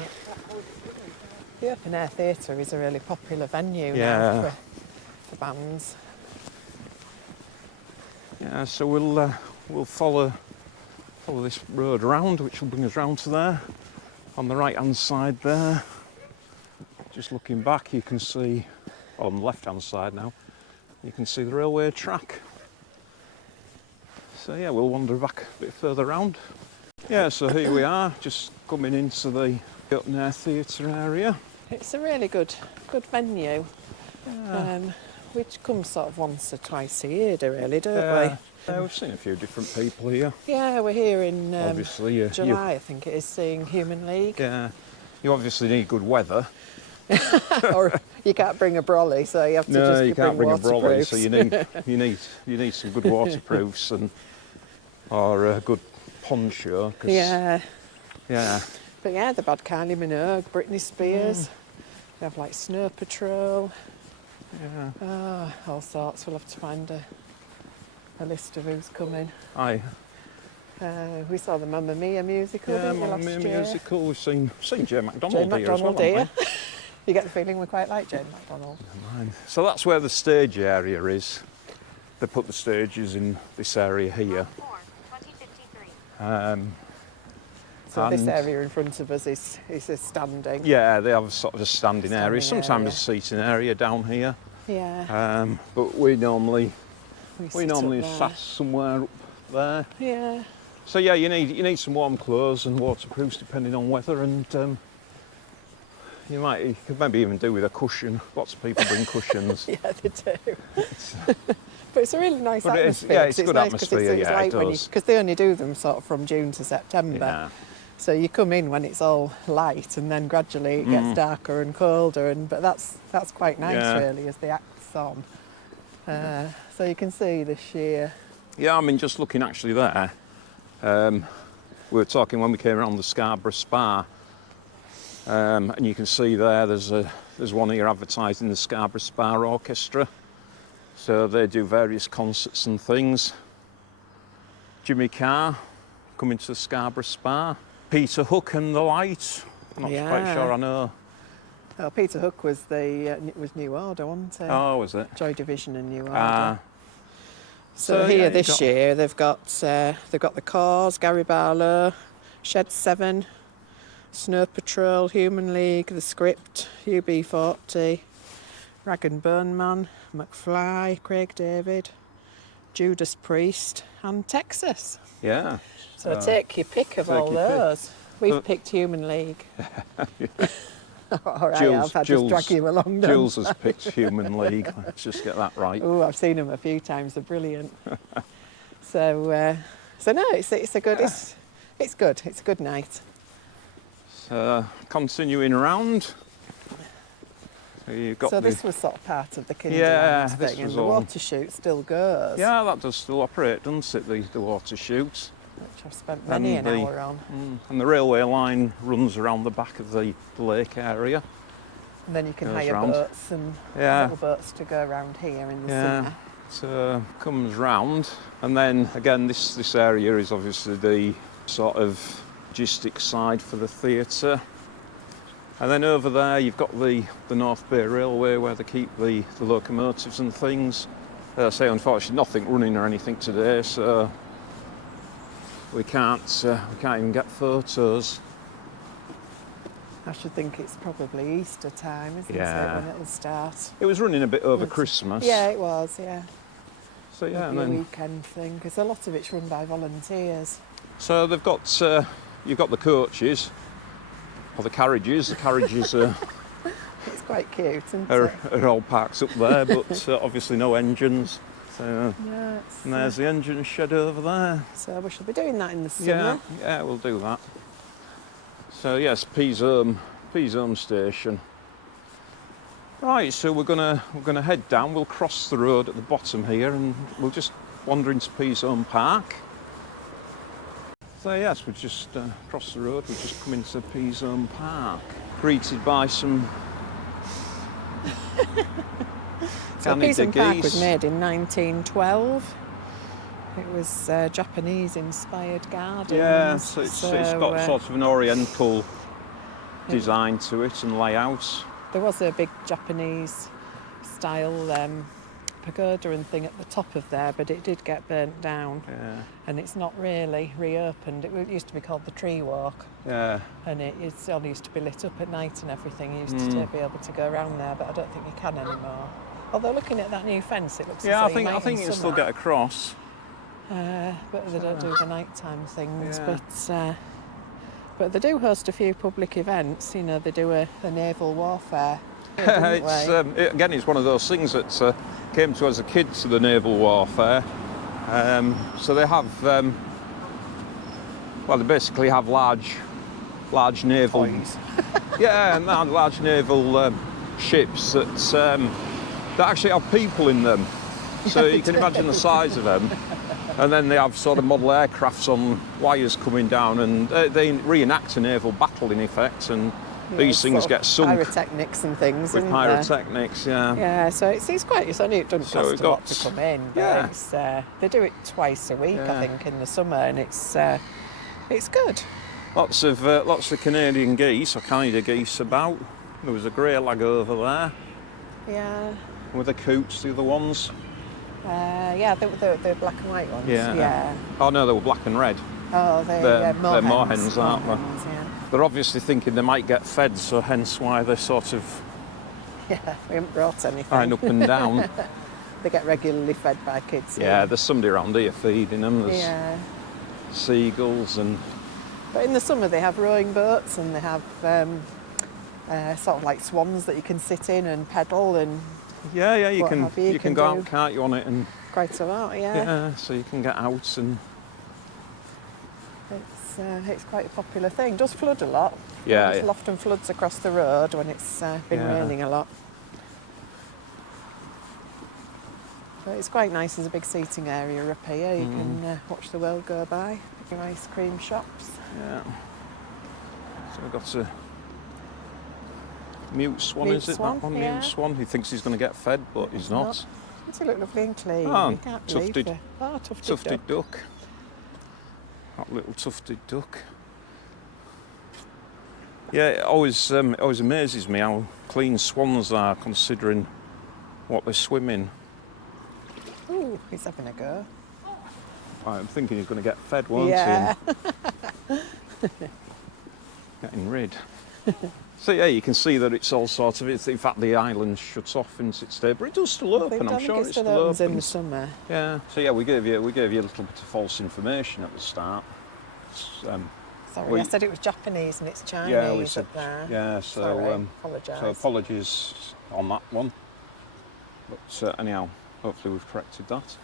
open air theatre is a really popular venue Yeah. now for bands. Yeah, so we'll follow this road around, which will bring us round to there. On the right hand side there, just looking back, you can see, on the left hand side now, you can see the railway track. So yeah, we'll wander back a bit further round. Yeah, so here we are, just coming into the open air theatre area. It's a really good venue. Yeah. We come sort of once or twice a year, really, don't we? Yeah, we've seen a few different people here. Yeah, we're here in Obviously, July, I think it is, seeing Human League. Yeah, you obviously need good weather. Or you can't bring a brolly, so you have to No, just you can't bring a brolly, waterproofs. so you need some good waterproofs or a good poncho. Yeah. Yeah. But yeah, the Bad Kylie Minogue, Britney Spears. We have like Snow Patrol. Yeah. All sorts. We'll have to find a list of who's coming. Aye. We saw the Mamma Mia musical, Yeah, didn't we, Mamma last Mia year? musical. We've seen Jane McDonald Jane here as well. McDonald here. haven't You get the feeling we quite like Jane McDonald. we? So that's where the stage area is. They put the stages in this area here. So this And- area in front of us is a standing. Yeah, they have sort of a standing area. Standing Sometimes area. a seating area down here. Yeah. But we normally We sit up there. sat somewhere up there. Yeah. So yeah, you need some warm clothes and waterproofs depending on weather, and you could maybe even do with a cushion. Lots of people bring cushions. Yeah, they do. But it's a really nice But it is- atmosphere. yeah, it's 'cause good nice 'cause atmosphere, It's yeah, like it does. because they only do them sort of from June to September. Yeah. So you come in when it's all light, and then gradually it gets darker and colder. But that's quite nice, Yeah. really, as the act's on. So you can see the sheer. Yeah, I mean, just looking actually there, we were talking when we came around the Scarborough Spa, and you can see there's one here advertising the Scarborough Spa Orchestra. So they do various concerts and things. Jimmy Carr coming to the Scarborough Spa. Peter Hook and the Light. I'm not quite Yeah. sure I know. Oh, Peter Hook was was New Order, wasn't he? Oh, was it? Joy Division and New Order. Ah, So So, here yeah, this you've got- year they've got the Cause, Gary Barlow, Shed 7, Snow Patrol, Human League, The Script, UB40, Rag and Bone Man, McFly, Craig David, Judas Priest, and Texas. yeah. So take your pick of take all your pick. those. We've So- picked Human League. Or I Jules- have. I just drag you along. don't Jules I? has picked Human League. Let's just get that right. Oh, I've seen them a few times. They're brilliant. So no, it's a good. It's good. It's a good night. So, continuing around. So you've got So the, this was sort of part of the Kinderland Yeah, thing, this and was the all- water shoot still goes. yeah, that does still operate, doesn't it? The water chute. Which I've spent many And an the- hour on. And the railway line runs around the back of the lake area. And then you can Goes hire round. boats and Yeah. little boats to go around here in the Yeah. summer. So comes round, and then again this area is obviously the sort of logistics side for the theatre. And then over there you've got the North Bay Railway where they keep the locomotives and things. As I say, unfortunately nothing running or anything today, so we can't even get photos. I should think it's probably Easter time, isn't Yeah. it, when it'll start? It was running a bit over It's- Christmas. Yeah, it was, yeah. So yeah, and Maybe a then weekend thing, because a lot of it's run by volunteers. so they've got you've got the coaches or the carriages. The carriages It's quite cute, isn't are it? all parked up there, but obviously no engines. So Yeah, it's, and there's the engine shed over there. so we shall be doing that in the summer. Yeah, we'll do that. So yes, Peasholm station. Right, so we're gonna head down. We'll cross the road at the bottom here, and we'll just wander into Peasholm Park. So yes, we're just across the road. We're just come into Peasholm Park, greeted by some So Peasholm Canada Park was geese. made in 1912. It was Japanese-inspired gardens. Yeah, so it's got sort of an oriental design to it and layout. There was a big Japanese-style pagoda and thing at the top of there, but it did get burnt down. Yeah, And it's not really reopened. It used to be called the Tree Walk, yeah. and it only used to be lit up at night and everything. You used to be able to go around there, but I don't think you can anymore. Although looking at that new fence, it looks Yeah, as I though you think might you in can still summer. get across. But they don't do the nighttime things. Yeah. But they do host a few public events. You know, they do a naval warfare. It's one of those things that came to as a kid to the naval warfare. So they have, they basically have large naval, yeah, and large naval ships that actually have people in them. So you can imagine the size of them. And then they have sort of model aircrafts on wires coming down, and they reenact a naval battle in effect. And these things get sunk. Pyrotechnics and things. With pyrotechnics, yeah. Yeah, so it's quite. It's only it doesn't cost a lot to come in, but yeah. they do it twice a week, I think, in the summer, and it's good. Lots of Canadian geese or Canada geese about. There was a grey lag over there. Yeah. With the coots, the other ones. Yeah, the black and white ones. Yeah. Oh no, they were black and red. Oh, they're moorhens, aren't they? Yeah. They're obviously thinking they might get fed, so hence why they're sort of Yeah, we haven't brought anything. flying up and down. They get regularly fed by kids. Yeah, there's somebody around here feeding them. There's seagulls and. But in the summer they have rowing boats, and they have sort of like swans that you can sit in and pedal and. Yeah, you can go do out, can't you, on it, and quite a lot, yeah, so you can get out and it's quite a popular thing. It does flood a lot. Yeah, There's often floods across the road when it's been raining a lot. But it's quite nice. There's a big seating area up here. You can watch the world go by. Your ice cream shops. Yeah. So we've got a mute swan, Mute is it? swan, That one, yeah. mute swan. He thinks he's going to get fed, but he's not. Does it look lovely and clean? Oh, You can't believe tufted. it. Oh, tufted Tufted duck. That little tufted duck. Yeah, it always amazes me how clean swans are, considering what they swim in. Ooh, he's having a go. I'm thinking he's going to get fed, won't Yeah. he? Getting rid. So yeah, you can see that it's all sort of. In fact, the island shuts off in its day, but it does still open. I'm sure it's still opens open in the summer. Yeah. So yeah, we gave you a little bit of false information at the start. Sorry, I said it was Japanese and it's Chinese. Yeah, we said. Up there. Yeah. So apologise. so apologies on that one. But anyhow, hopefully we've corrected that.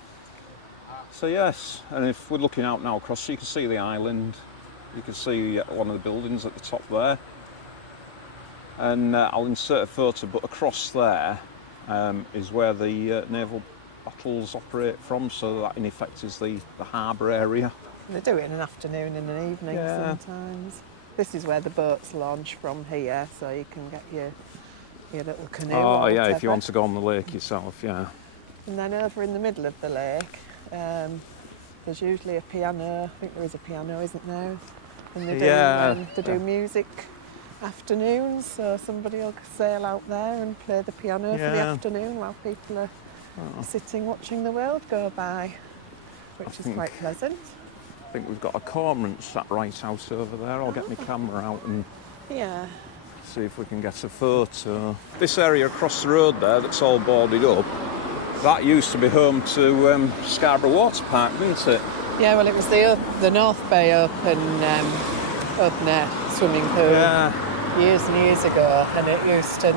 So yes, and if we're looking out now across, you can see the island. You can see one of the buildings at the top there. And I'll insert a photo, but across there is where the naval battles operate from, so that in effect is the harbour area. They do it in an afternoon and an evening sometimes. This is where the boats launch from here, so you can get your little canoe. Oh or yeah, whatever. if you want to go on the lake yourself, yeah. And then over in the middle of the lake, there's usually a piano. I think there is a piano, isn't there? And they do music afternoons, so somebody will sail out there and play the piano for the afternoon while people are sitting watching the world go by, which is quite pleasant. I think we've got a cormorant sat right out over there. I'll get my camera out and see if we can get a photo. This area across the road there that's all boarded up, that used to be home to Scarborough Water Park, didn't it? Yeah, well, it was the North Bay open air swimming pool years and years ago, and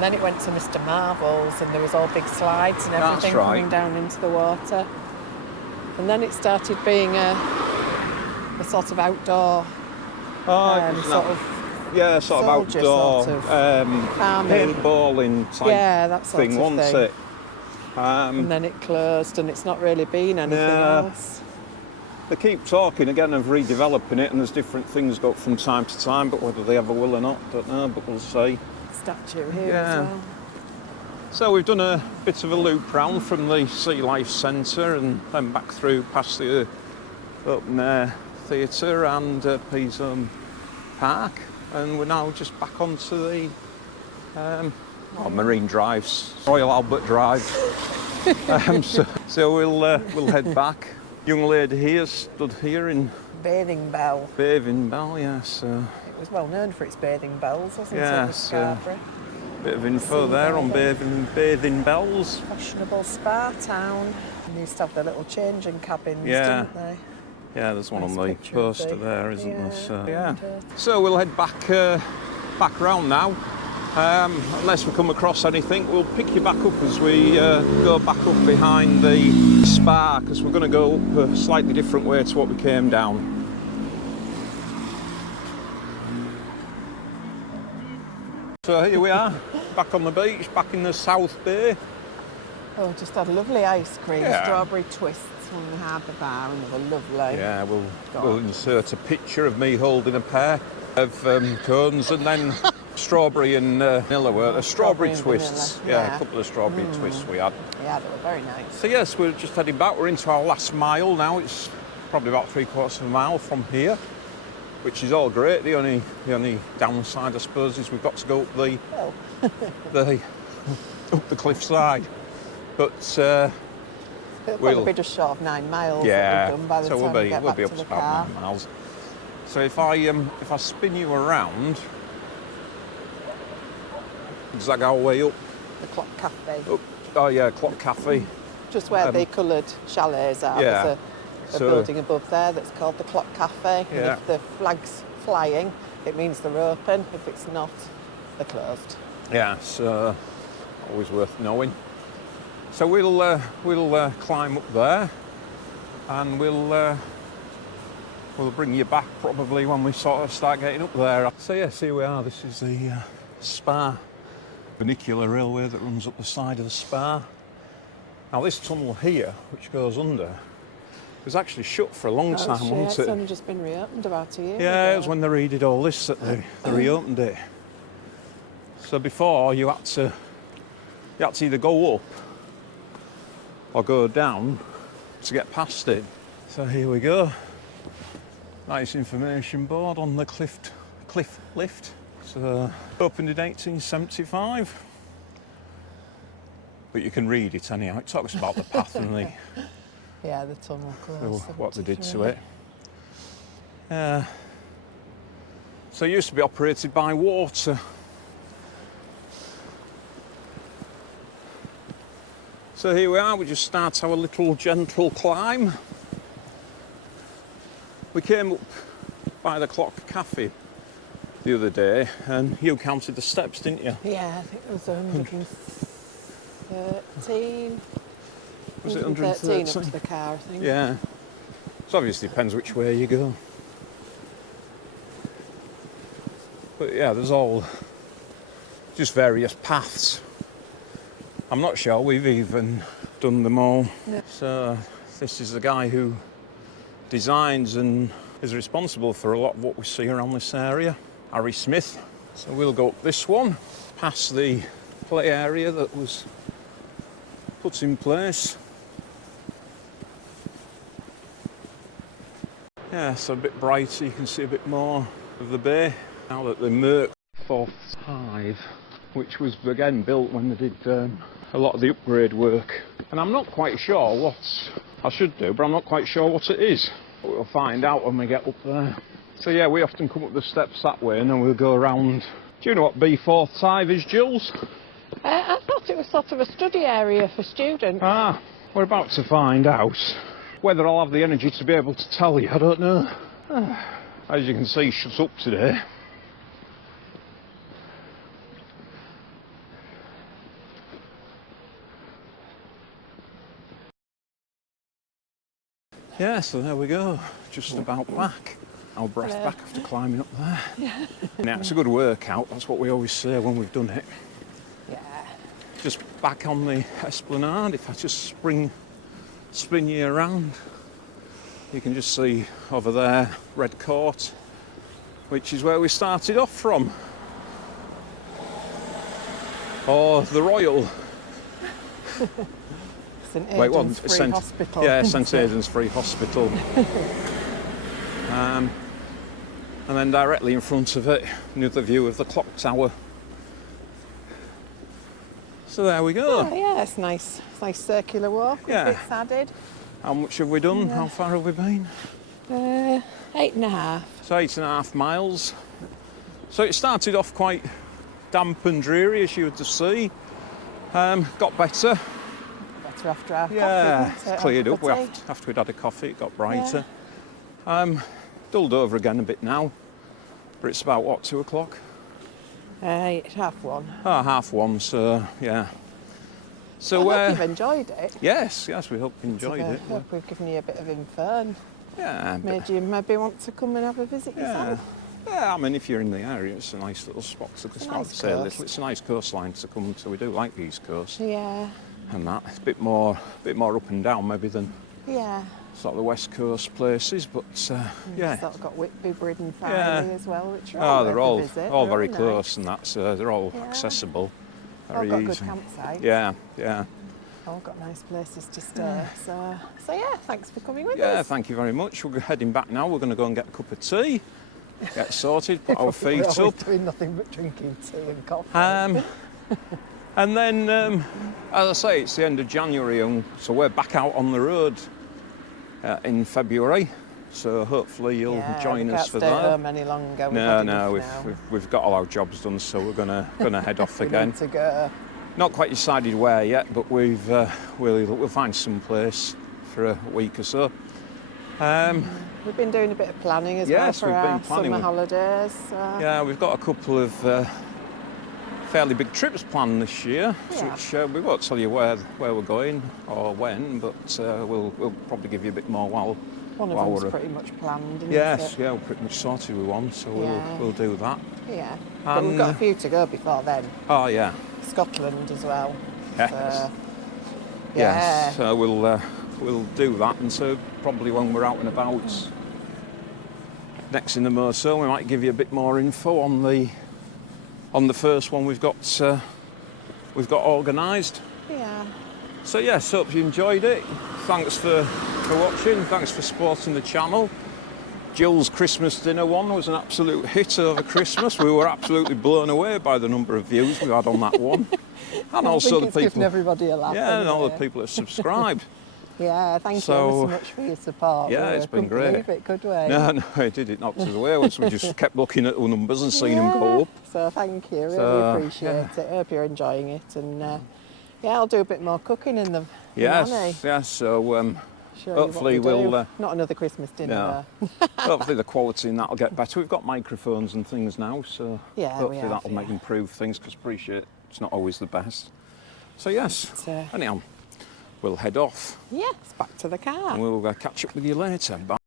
then it went to Mr. Marvel's, and there was all big slides and everything coming down into the water, and then it started being a sort of outdoor sort of outdoor paintballing type that sort thing, of wasn't thing. it? And then it closed, and it's not really been anything else. They keep talking again of redeveloping it, and there's different things go up from time to time, but whether they ever will or not, don't know, but we'll see. Statue here as well. So we've done a bit of a loop round from the Sea Life Centre and then back through past the open air theatre and Peasholm Park, and we're now just back onto the Marine Drives, Royal Albert Drive. So we'll head back. Young lady here stood here in Bathing Bell. Bathing Bell, yes. It was well known for its bathing bells, wasn't it? Yes, Scarborough. Bit of info there on bathing bells. Fashionable spa town. They used to have the little changing cabins, Yeah. didn't they? Yeah, there's one Nice on the picture of poster the- there, isn't there? yeah. So we'll head back round now. Unless we come across anything, we'll pick you back up as we go back up behind the spa, because we're going to go up a slightly different way to what we came down. So here we are, back on the beach, back in the South Bay. Oh, just had a lovely ice cream, Yeah. strawberry twists from the Harbour Bar, and they were lovely. Yeah, we'll insert a picture of me holding a pair of cones, and then strawberry and vanilla, strawberry and twists. vanilla, Yeah, yeah. a couple of strawberry twists we had. Yeah, they were very nice. So yes, we're just heading back. We're into our last mile now. It's probably about 3/4 of a mile from here, which is all great. The only downside, I suppose, is we've got to go up Well, up the cliffside. But it'll We'll- probably be just short of 9 miles yeah, that we've done by the so time we get we'll back be to up the to about car. 9 miles. So if I spin you around, zag our way up. The Clock Cafe. Oh yeah, Clock Cafe. Just where the coloured chalets are. yeah. There's a So- building above there that's called the Clock Cafe. And Yeah. if the flag's flying, it means they're open. If it's not, they're closed. Yeah, so always worth knowing. So we'll climb up there, and we'll bring you back probably when we sort of start getting up there. So yes, here we are. This is the spa funicular railway that runs up the side of the spa. Now this tunnel here, which goes under, was actually shut for a long time, It's wasn't it? only just been reopened about a year Yeah, ago. it was when they redid all this that they reopened it. So before you had to either go up or go down to get past it. So here we go. Nice information board on the cliff lift. So opened in 1875. But you can read it anyhow. It talks about the path and Yeah, the tunnel closed. what they did to 73. it. So it used to be operated by water. So here we are, we just start our little gentle climb. We came up by the Clock Cafe the other day, and you counted the steps, didn't you? Yeah, I think it was 113. Was it 113 up 113? to the car, I think. Yeah. So obviously depends which way you go. But yeah, there's all just various paths. I'm not sure we've even done them all. No. So this is the guy who designs and is responsible for a lot of what we see around this area, Harry Smith. So we'll go up this one, past the play area that was put in place. Yeah, so a bit brighter, you can see a bit more of the bay. Now that the Merkforth Hive, which was again built when they did a lot of the upgrade work. And I'm not quite sure what I should do, but I'm not quite sure what it is. But we'll find out when we get up there. So yeah, we often come up the steps that way and then we'll go around. Do you know what B4th Hive is, Jules? I thought it was sort of a study area for students. Ah, we're about to find out. Whether I'll have the energy to be able to tell you, I don't know. As you can see, shut up today. Yeah, so there we go. Just about back. Our breath back after climbing up there. Yeah. Now, it's a good workout. That's what we always say when we've done it. Yeah. Just back on the esplanade. If I just spin you around. you can just see over there Red Court, which is where we started off from. Or the Royal. St Aidan's Free Hospital. Yeah, St Aidan's Free Hospital. And then directly in front of it, another view of the clock tower. So there we go. Oh, yeah, it's nice. It's a nice circular walk. Yeah. It's added. How much have we done? Yeah. How far have we been? 8.5. So 8.5 miles. So it started off quite damp and dreary, as you would see. Got better. Better after our Yeah, coffee, isn't it? cleared Our up. cup of tea. After we'd had a coffee, it got brighter. Dulled over again a bit now. But it's about, what, 2 o'clock? It's 1:30. Oh, 1:30, so yeah. So I hope you've enjoyed it. yes, we hope you enjoyed I it. hope we've given you a bit of info and Yeah, made you maybe want to come and have a visit yeah. yourself. Yeah, I mean, if you're in the area, it's a nice little spot to It's a nice say a coast. little. It's a nice coastline to come to. We do like the East Coast, Yeah, and that it's a bit more up and down maybe than yeah. sort of the West Coast places, but yeah. It's sort of got Whitby, Bridden, Yeah. Farley as well, which are Oh, they're worth a all visit. all They're very nice. close, and that's they're all Yeah. accessible, All very got good easy. campsites. Yeah. All got nice places to stay. So yeah, thanks for coming with Yeah, us. thank you very much. We're heading back now. We're going to go and get a cup of tea, get sorted, put our We're feet always up. doing nothing but drinking tea and coffee. And then, as I say, it's the end of January, and so we're back out on the road in February. So hopefully you'll join we us can't for stay that. home any longer. We've No, had no, enough now. we've got all our jobs done, so we're gonna head off We again. need to go. Not quite decided where yet, but we'll find some place for a week or so. We've been doing a bit of planning as well Yes, for we've been our planning. summer holidays. Yeah, we've got a couple of fairly big trips planned this year, Yeah. which we won't tell you where we're going or when, but we'll probably give you a bit more while One of while them's we're pretty much planned, isn't Yes, it? yeah, we're pretty much sorted with one, so Yeah. we'll do that. Yeah. But we've got a few to go before then. Oh yeah, Scotland as well. yes, So, yes. So we'll do that, and so probably when we're out and about next in the Motorhome, we might give you a bit more info on the first one we've got organised. Yeah. So yes, hope you enjoyed it. Thanks for watching. Thanks for supporting the channel. Jill's Christmas dinner one was an absolute hit over Christmas. We were absolutely blown away by the number of views we had on that one, and also the it's given people. everybody a laugh. Yeah, and all the anyway. people that subscribed. Yeah, thank you So, ever so much for your support. yeah, We it's been couldn't great. believe it, could we? No, it did. It knocked us away once we just kept looking at the numbers and seeing them go up. So thank you, really So, appreciate it. Hope you're enjoying it, and yeah, I'll do a bit more cooking in the Yes, money. yes. So Show you what hopefully we do. we'll. Not another Christmas dinner. No. though. Hopefully the quality in that'll get better. We've got microphones and things now, so Yeah, we hopefully have, that'll make yeah. improve things, because appreciate it's not always the best. So yes, But, anyhow, we'll head off yes, back to the car. and we'll catch up with you later. Bye.